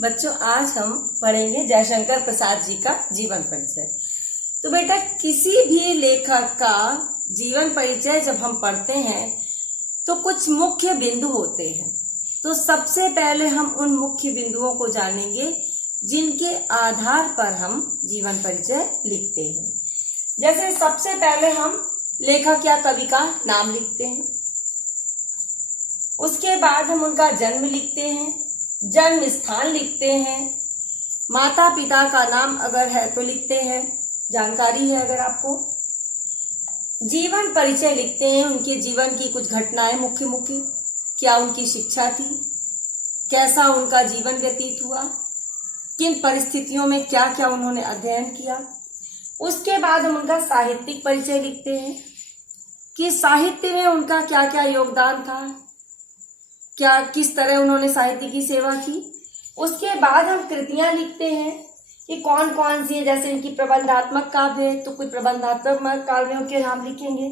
बच्चों, आज हम पढ़ेंगे जयशंकर प्रसाद जी का जीवन परिचय। तो बेटा, किसी भी लेखक का जीवन परिचय जब हम पढ़ते हैं तो कुछ मुख्य बिंदु होते हैं। तो सबसे पहले हम उन मुख्य बिंदुओं को जानेंगे जिनके आधार पर हम जीवन परिचय लिखते हैं। जैसे सबसे पहले हम लेखक या कवि का नाम लिखते हैं, उसके बाद हम उनका जन्म लिखते हैं, जन्म स्थान लिखते हैं, माता पिता का नाम अगर है तो लिखते हैं, जानकारी है अगर आपको। जीवन परिचय लिखते हैं, उनके जीवन की कुछ घटनाएं मुख्य मुख्य, क्या उनकी शिक्षा थी, कैसा उनका जीवन व्यतीत हुआ, किन परिस्थितियों में क्या क्या उन्होंने अध्ययन किया। उसके बाद हम उनका साहित्यिक परिचय लिखते हैं कि साहित्य में उनका क्या क्या योगदान था, क्या किस तरह उन्होंने साहित्य की सेवा की। उसके बाद हम कृतियां लिखते हैं कि कौन कौन सी है, जैसे इनकी प्रबंधात्मक काव्य है तो कुछ प्रबंधात्मक काव्यों के नाम लिखेंगे,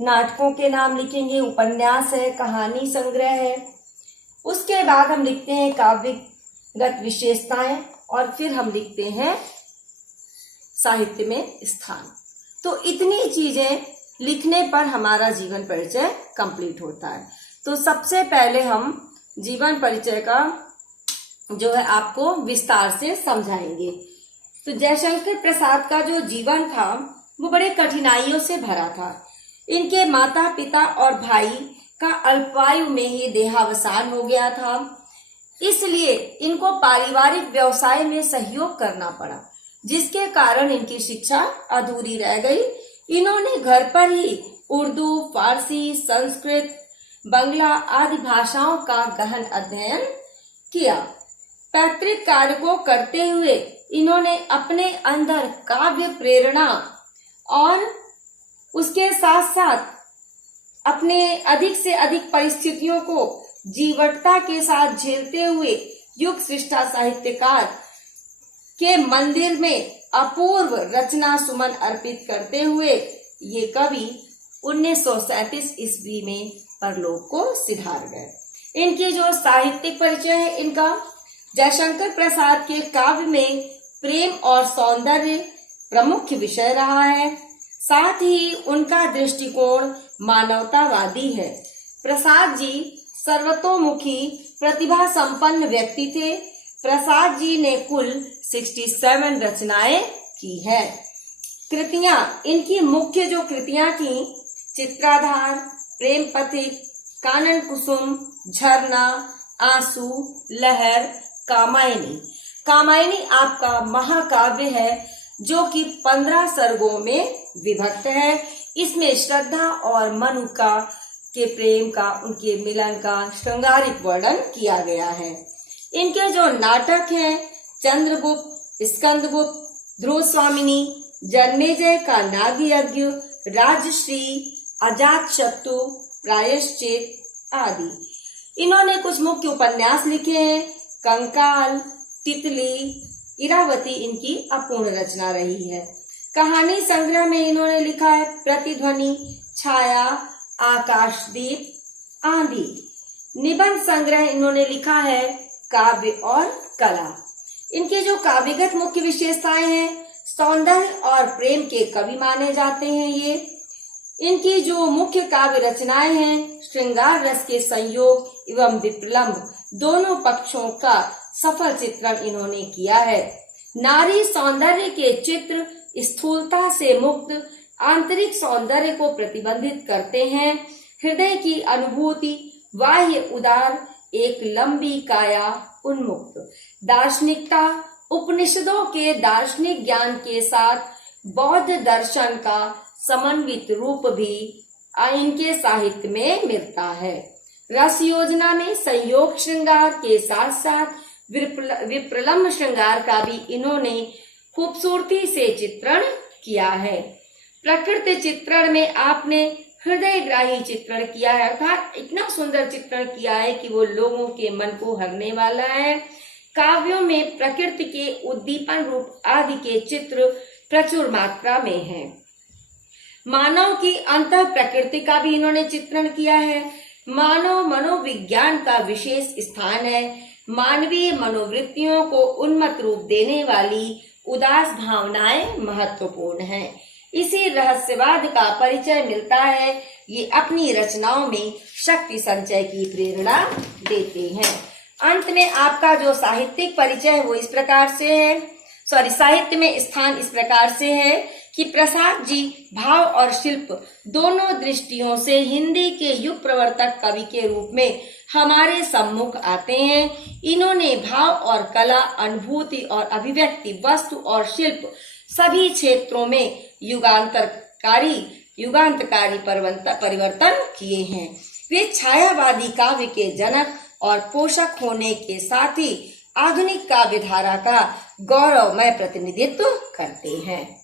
नाटकों के नाम लिखेंगे, उपन्यास है, कहानी संग्रह है। उसके बाद हम लिखते हैं काव्यगत विशेषताएं और फिर हम लिखते हैं साहित्य में स्थान। तो इतनी चीजें लिखने पर हमारा जीवन परिचय कंप्लीट होता है। तो सबसे पहले हम जीवन परिचय का जो है आपको विस्तार से समझाएंगे। तो जयशंकर प्रसाद का जो जीवन था वो बड़े कठिनाइयों से भरा था। इनके माता पिता और भाई का अल्पायु में ही देहावसान हो गया था, इसलिए इनको पारिवारिक व्यवसाय में सहयोग करना पड़ा, जिसके कारण इनकी शिक्षा अधूरी रह गई। इन्होंने घर पर ही उर्दू, फारसी, संस्कृत, बंगला आदि भाषाओं का गहन अध्ययन किया। पैतृक कार्य को करते हुए इन्होंने अपने अंदर काव्य प्रेरणा और उसके साथ साथ अपने अधिक से अधिक परिस्थितियों को जीवटता के साथ झेलते हुए युग श्रेष्ठा साहित्यकार के मंदिर में अपूर्व रचना सुमन अर्पित करते हुए ये कवि 1937 ईस्वी में परलोक को सिधार गए। इनकी जो साहित्यिक परिचय है, इनका जयशंकर प्रसाद के काव्य में प्रेम और सौंदर्य प्रमुख विषय रहा है, साथ ही उनका दृष्टिकोण मानवतावादी है। प्रसाद जी सर्वतोमुखी प्रतिभा संपन्न व्यक्ति थे। प्रसाद जी ने कुल 67 रचनाएं की है। कृतियां, इनकी मुख्य जो कृतियां थी, चित्राधार, प्रेम पथिक, कानन कुसुम, झरना, आंसू, लहर, कामायनी। कामायनी आपका महाकाव्य है जो कि 15 सर्गों में विभक्त है। इसमें श्रद्धा और मनु का के प्रेम का, उनके मिलन का श्रृंगारिक वर्णन किया गया है। इनके जो नाटक हैं, चंद्रगुप्त, स्कंदगुप्त, ध्रुव स्वामिनी, जन्मेजय का नागयज्ञ, राजश्री, अजातशत्रु, प्रायश्चित आदि। इन्होंने कुछ मुख्य उपन्यास लिखे हैं, कंकाल, तितली, इरावती इनकी अपूर्ण रचना रही है। कहानी संग्रह में इन्होंने लिखा है प्रतिध्वनि, छाया, आकाशदीप आदि। निबंध संग्रह इन्होंने लिखा है काव्य और कला। इनके जो काव्यगत मुख्य विशेषताएं हैं, सौंदर्य और प्रेम के कवि माने जाते हैं ये। इनकी जो मुख्य काव्य रचनाएं हैं, श्रृंगार रस के संयोग एवं विप्रलंब दोनों पक्षों का सफल चित्रण इन्होंने किया है। नारी सौंदर्य के चित्र स्थूलता से मुक्त आंतरिक सौंदर्य को प्रतिबंधित करते हैं। हृदय की अनुभूति, बाह्य उदार, एक लंबी काया उन्मुक्त। दार्शनिकता, उपनिषदों के दार्शनिक ज्ञान के साथ बौद्ध दर्शन का समन्वित रूप भी इनके साहित्य में मिलता है। रस योजना में संयोग श्रृंगार के साथ साथ विप्रलंब श्रृंगार का भी इन्होंने खूबसूरती से चित्रण किया है। प्रकृति चित्रण में आपने हृदयग्राही चित्रण किया है, अर्थात इतना सुंदर चित्रण किया है कि वो लोगों के मन को हरने वाला है। काव्यों में प्रकृति के उद्दीपन रूप आदि के चित्र प्रचुर मात्रा में हैं। मानव की अंतः प्रकृति का भी इन्होंने चित्रण किया है। मानव मनोविज्ञान का विशेष स्थान है। मानवीय मनोवृत्तियों को उन्मत्त रूप देने वाली उदास भावनाएं महत्वपूर्ण हैं। इसी रहस्यवाद का परिचय मिलता है। ये अपनी रचनाओं में शक्ति संचय की प्रेरणा देते हैं। अंत में आपका जो साहित्यिक परिचय है वो इस प्रकार से है, साहित्य में स्थान इस प्रकार से है कि प्रसाद जी भाव और शिल्प दोनों दृष्टियों से हिंदी के युग प्रवर्तक कवि के रूप में हमारे सम्मुख आते हैं। इन्होंने भाव और कला, अनुभूति और अभिव्यक्ति, वस्तु और शिल्प सभी क्षेत्रों में युगांतकारी परिवर्तन किए हैं। वे छायावादी काव्य के जनक और पोषक होने के साथ ही आधुनिक काव्य धारा का गौरवमय प्रतिनिधित्व करते हैं।